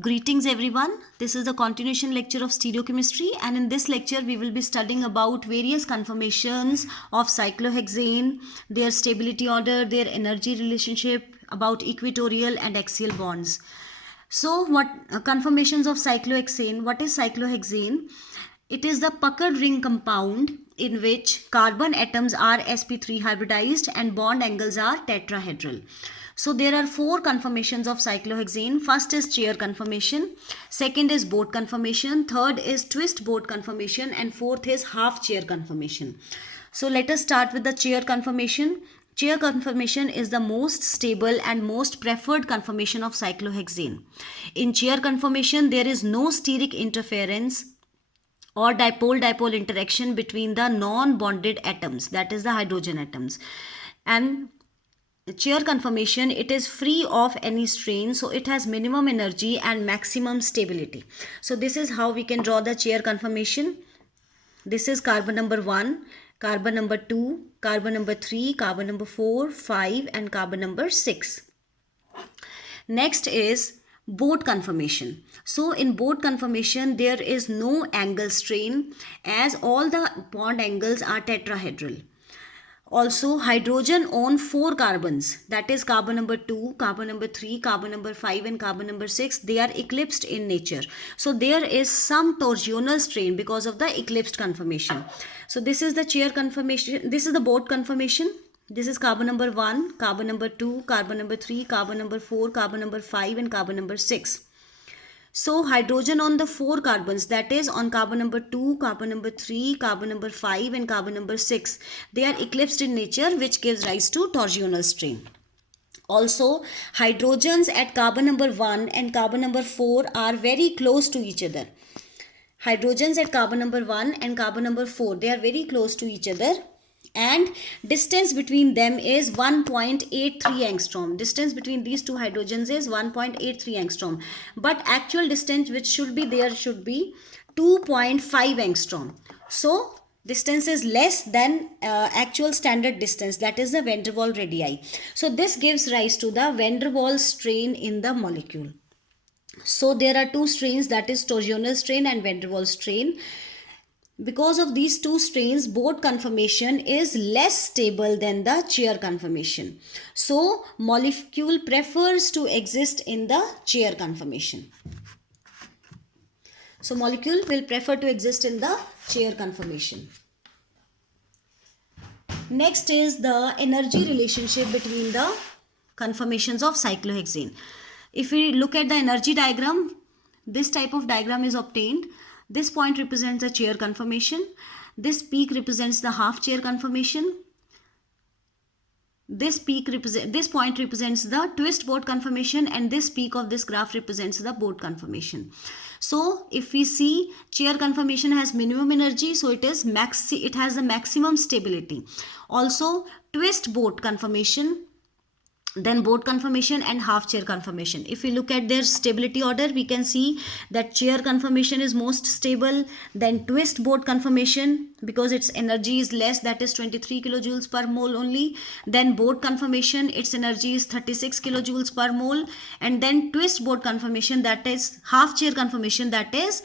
Greetings everyone. This is the continuation lecture of stereochemistry, and in this lecture we will be studying about various conformations of cyclohexane, their stability order, their energy relationship, about equatorial and axial bonds. So what conformations of cyclohexane? What is cyclohexane? It is the puckered ring compound in which carbon atoms are sp3 hybridized and bond angles are tetrahedral. So there are four conformations of cyclohexane. First is chair conformation, second is boat conformation, third is twist boat conformation, and fourth is half chair conformation. So let us start with the chair conformation. Chair conformation is the most stable and most preferred conformation of cyclohexane. In chair conformation, there is no steric interference or dipole-dipole interaction between the non-bonded atoms, that is the hydrogen atoms. And chair conformation, it is free of any strain, so it has minimum energy and maximum stability. So this is how we can draw the chair conformation. This is carbon number 1, carbon number 2, carbon number 3, carbon number 4, 5 and carbon number 6. Next is boat conformation. So in boat conformation, there is no angle strain as all the bond angles are tetrahedral. Also, hydrogen own 4 carbons, that is carbon number 2, carbon number 3, carbon number 5 and carbon number 6. They are eclipsed in nature. So there is some torsional strain because of the eclipsed conformation. So this is the chair conformation. This is the boat conformation. This is carbon number 1, carbon number 2, carbon number 3, carbon number 4, carbon number 5 and carbon number 6. So hydrogen on the 4 carbons, that is on carbon number 2, carbon number 3, carbon number 5 and carbon number 6. They are eclipsed in nature, which gives rise to torsional strain. Also, hydrogens at carbon number 1 and carbon number 4 are very close to each other. Hydrogens at carbon number 1 and carbon number 4, they are very close to each other. And distance between them is 1.83 angstrom. Distance between these two hydrogens is 1.83 angstrom. But actual distance which should be there should be 2.5 angstrom. So distance is less than actual standard distance, that is the van der Waals radii. So this gives rise to the van der Waals strain in the molecule. So there are two strains, that is torsional strain and van der Waals strain. Because of these two strains, boat conformation is less stable than the chair conformation. So molecule prefers to exist in the chair conformation. So molecule will prefer to exist in the chair conformation. Next is the energy relationship between the conformations of cyclohexane. If we look at the energy diagram, this type of diagram is obtained. This point represents the chair conformation. This peak represents the half chair conformation. This point represents the twist boat conformation, and this peak of this graph represents the boat conformation. So if we see, chair conformation has minimum energy, so it has the maximum stability. Also, twist boat conformation, then boat conformation and half chair conformation. If we look at their stability order, we can see that chair conformation is most stable, then twist boat conformation because its energy is less, that is 23 kilojoules per mole only. Then boat conformation, its energy is 36 kilojoules per mole, and then twist boat conformation, that is half chair conformation, that is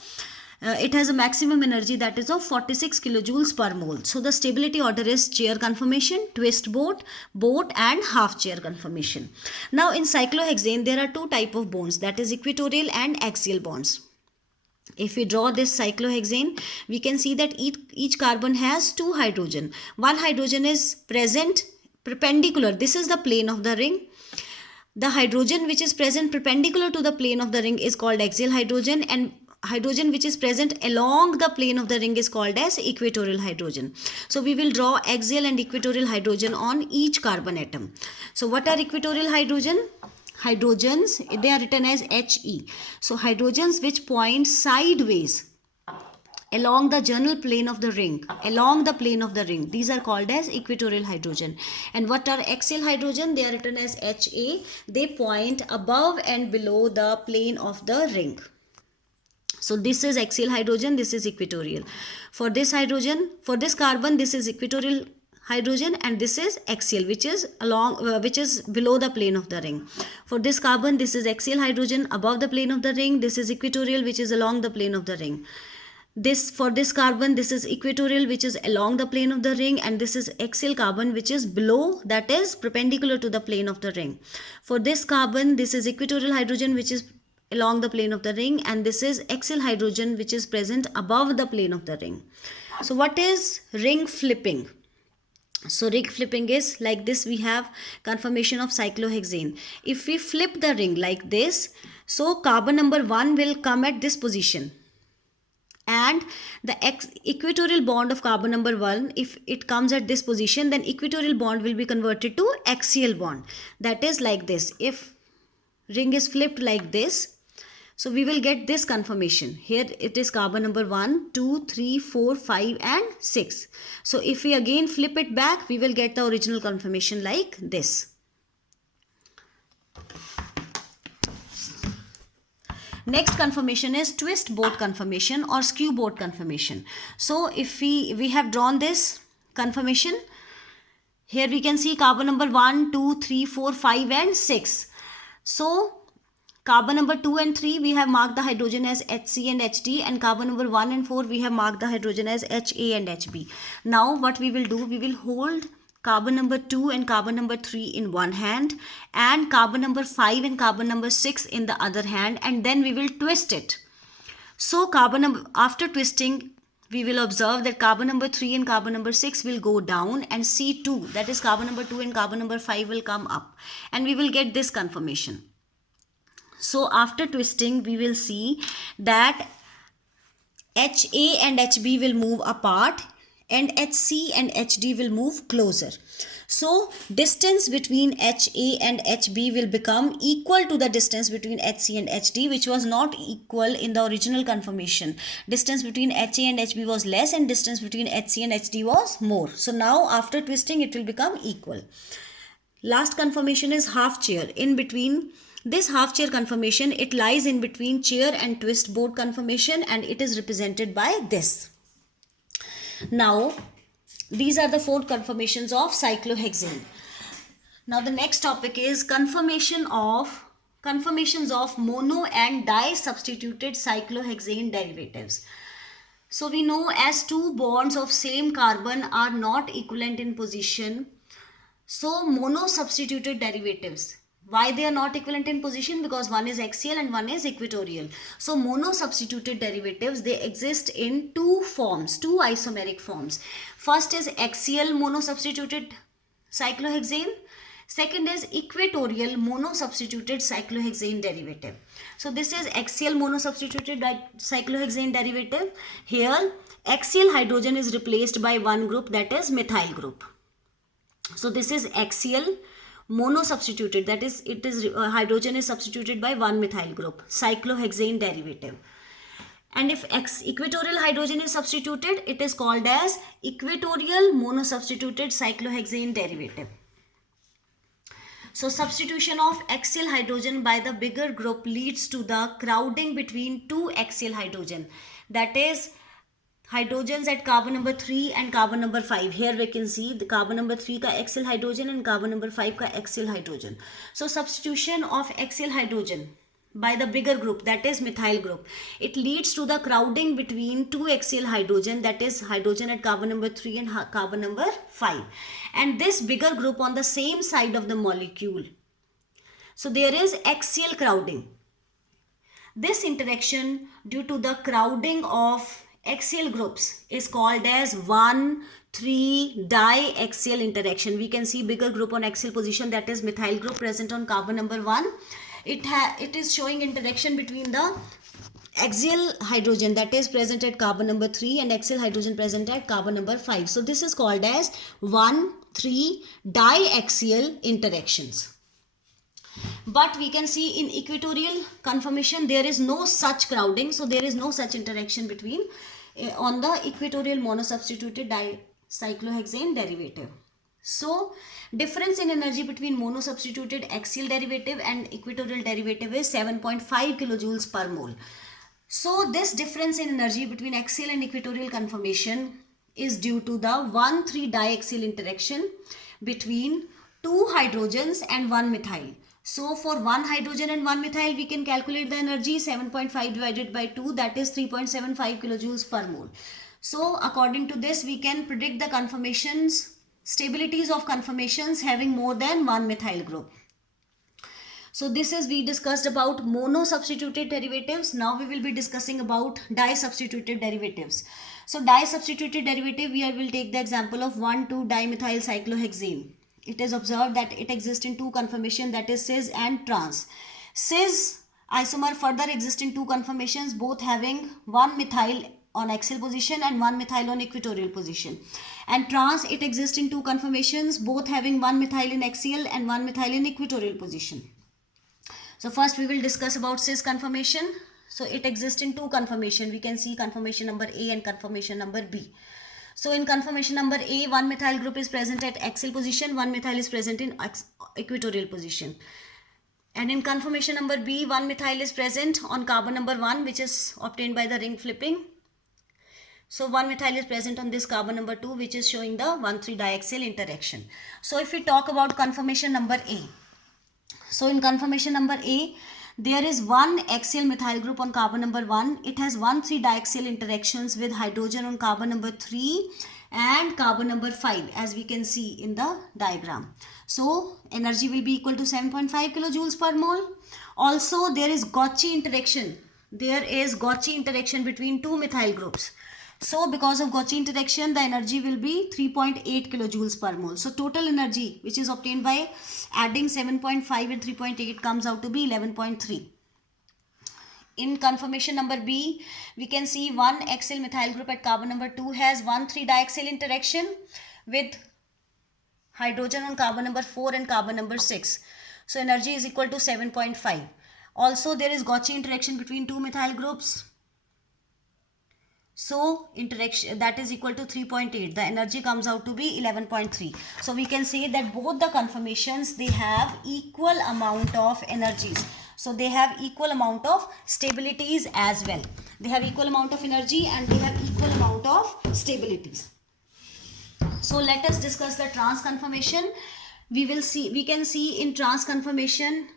it has a maximum energy that is of 46 kilojoules per mole. So the stability order is chair conformation, twist boat, boat and half chair conformation. Now in cyclohexane, there are two types of bonds, that is equatorial and axial bonds. If we draw this cyclohexane, we can see that each carbon has 2 hydrogen. One hydrogen is present perpendicular. This is the plane of the ring. The hydrogen which is present perpendicular to the plane of the ring is called axial hydrogen, and hydrogen which is present along the plane of the ring is called as equatorial hydrogen. So we will draw axial and equatorial hydrogen on each carbon atom. So what are equatorial hydrogen? Hydrogens, they are written as He. So hydrogens which point sideways along the general plane of the ring, these are called as equatorial hydrogen. And what are axial hydrogen? They are written as Ha. They point above and below the plane of the ring. So this is axial hydrogen, this is equatorial. For this hydrogen, for this carbon, this is equatorial hydrogen, and this is axial, which is which is below the plane of the ring. For this carbon, this is axial hydrogen above the plane of the ring. This is equatorial, which is along the plane of the ring. For this carbon, this is equatorial, which is along the plane of the ring, and this is axial carbon, which is below, that is perpendicular to the plane of the ring. For this carbon, this is equatorial hydrogen, which is along the plane of the ring, and this is axial hydrogen, which is present above the plane of the ring. So what is ring flipping? So ring flipping is like this. We have conformation of cyclohexane. If we flip the ring like this, so carbon number 1 will come at this position, and the equatorial bond of carbon number 1, if it comes at this position, then equatorial bond will be converted to axial bond. That is like this. If ring is flipped like this, so we will get this conformation. Here it is carbon number 1, 2, 3, 4, 5 and 6. So if we again flip it back, we will get the original conformation like this. Next conformation is twist boat conformation or skew boat conformation. So if we have drawn this conformation, here we can see carbon number 1, 2, 3, 4, 5 and 6. So carbon number 2 and 3, we have marked the hydrogen as Hc and Hd, and carbon number 1 and 4, we have marked the hydrogen as Ha and Hb. Now what we will do, we will hold carbon number 2 and carbon number 3 in one hand, and carbon number 5 and carbon number 6 in the other hand, and then we will twist it. So after twisting, we will observe that carbon number 3 and carbon number 6 will go down, and C2, that is carbon number 2 and carbon number 5 will come up, and we will get this conformation. So after twisting, we will see that Ha and Hb will move apart, and Hc and Hd will move closer. So distance between Ha and Hb will become equal to the distance between Hc and Hd, which was not equal in the original conformation. Distance between Ha and Hb was less, and distance between Hc and Hd was more. So now after twisting, it will become equal. Last conformation is half chair. In between this half chair conformation, it lies in between chair and twist boat conformation, and it is represented by this. Now these are the 4 conformations of cyclohexane. Now the next topic is conformations of mono and di-substituted cyclohexane derivatives. So we know as 2 bonds of same carbon are not equivalent in position, so mono substituted derivatives. Why they are not equivalent in position? Because one is axial and one is equatorial. So mono substituted derivatives, they exist in 2 forms, 2 isomeric forms. First is axial mono substituted cyclohexane. Second is equatorial mono substituted cyclohexane derivative. So this is axial mono substituted cyclohexane derivative. Here axial hydrogen is replaced by one group, that is methyl group. So this is axial mono substituted, that is hydrogen is substituted by one methyl group, cyclohexane derivative. And if equatorial hydrogen is substituted, it is called as equatorial mono substituted cyclohexane derivative. So substitution of axial hydrogen by the bigger group leads to the crowding between 2 axial hydrogen, that is hydrogens at carbon number 3 and carbon number 5. Here we can see the carbon number 3 ka axial hydrogen and carbon number 5 ka axial hydrogen. So substitution of axial hydrogen by the bigger group, that is methyl group, it leads to the crowding between 2 axial hydrogen, that is hydrogen at carbon number 3 and carbon number 5, and this bigger group on the same side of the molecule. So there is axial crowding. This interaction due to the crowding of axial groups is called as 1,3 diaxial interaction. We can see bigger group on axial position, that is methyl group present on carbon number 1. It is showing interaction between the axial hydrogen that is present at carbon number 3 and axial hydrogen present at carbon number 5. So this is called as 1,3 diaxial interactions. But we can see in equatorial conformation there is no such crowding, so there is no such interaction between on the equatorial monosubstituted cyclohexane derivative. So difference in energy between monosubstituted axial derivative and equatorial derivative is 7.5 kilojoules per mole. So this difference in energy between axial and equatorial conformation is due to the 1,3 diaxial interaction between 2 hydrogens and 1 methyl. So for 1 hydrogen and 1 methyl, we can calculate the energy 7.5 divided by 2, that is 3.75 kilojoules per mole. So according to this, we can predict the conformations, stabilities of conformations having more than 1 methyl group. So this is, we discussed about mono-substituted derivatives. Now we will be discussing about di-substituted derivatives. So di-substituted derivative, we will take the example of 1,2-dimethyl cyclohexane. It is observed that it exists in 2 conformations, that is cis and trans. Cis isomer further exists in 2 conformations, both having 1 methyl on axial position and 1 methyl on equatorial position. And trans, it exists in 2 conformations, both having 1 methyl in axial and 1 methyl in equatorial position. So first we will discuss about cis conformation. So it exists in 2 conformations. We can see conformation number A and conformation number B. So in conformation number A, 1 methyl group is present at axial position, 1 methyl is present in equatorial position. And in conformation number B, 1 methyl is present on carbon number 1, which is obtained by the ring flipping. So 1 methyl is present on this carbon number 2, which is showing the 1,3 diaxial interaction. So if we talk about conformation number A, so in conformation number A, there is 1 axial methyl group on carbon number 1. It has 1,3 diaxial interactions with hydrogen on carbon number 3 and carbon number 5, as we can see in the diagram. So energy will be equal to 7.5 kilojoules per mole. Also there is Gauchy interaction. There is Gauchy interaction between 2 methyl groups. So because of Gauchy interaction, the energy will be 3.8 kilojoules per mole. So total energy which is obtained by adding 7.5 and 3.8 comes out to be 11.3. In conformation number B, we can see 1 axial methyl group at carbon number 2 has 1,3 diaxial interaction with hydrogen on carbon number 4 and carbon number 6. So energy is equal to 7.5. Also there is Gauchy interaction between 2 methyl groups. So interaction, that is equal to 3.8. The energy comes out to be 11.3. So we can say that both the conformations, they have equal amount of energies. So they have equal amount of stabilities as well. They have equal amount of energy and they have equal amount of stabilities. So let us discuss the trans conformation. We can see in trans conformation,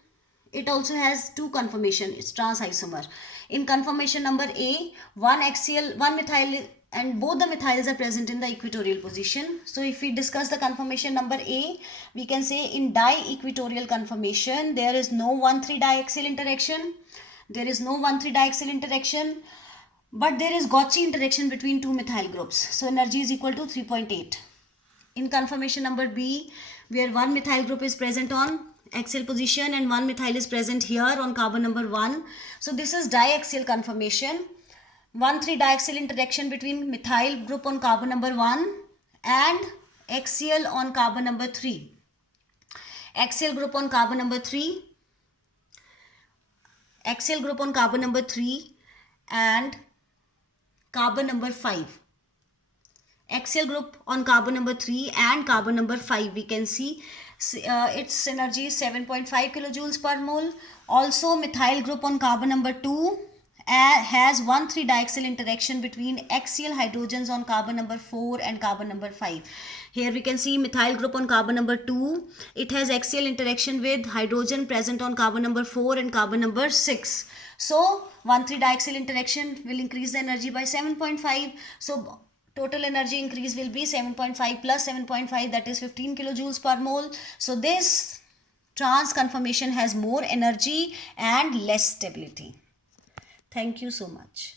it also has 2 conformation. It's trans isomer. In conformation number A, 1 axial, 1 methyl, and both the methyls are present in the equatorial position. So if we discuss the conformation number A, we can say in di-equatorial conformation, there is no 1,3 diaxial interaction. There is no 1,3 diaxial interaction, but there is Gauchy interaction between 2 methyl groups. So energy is equal to 3.8. In conformation number B, where 1 methyl group is present on axial position and 1 methyl is present here on carbon number 1. So this is diaxial conformation. 1,3 diaxial interaction between methyl group on carbon number 1 and axial on carbon number 3. Axial group on carbon number 3. Axial group on carbon number 3 and carbon number 5. Axial group on carbon number 3 and carbon number 5, we can see its energy is 7.5 kilojoules per mole. Also methyl group on carbon number 2 has 1,3 diaxial interaction between axial hydrogens on carbon number 4 and carbon number 5. Here we can see methyl group on carbon number 2. It has axial interaction with hydrogen present on carbon number 4 and carbon number 6. So 1,3 diaxial interaction will increase the energy by 7.5. So total energy increase will be 7.5 plus 7.5, that is 15 kilojoules per mole. So this trans conformation has more energy and less stability. Thank you so much.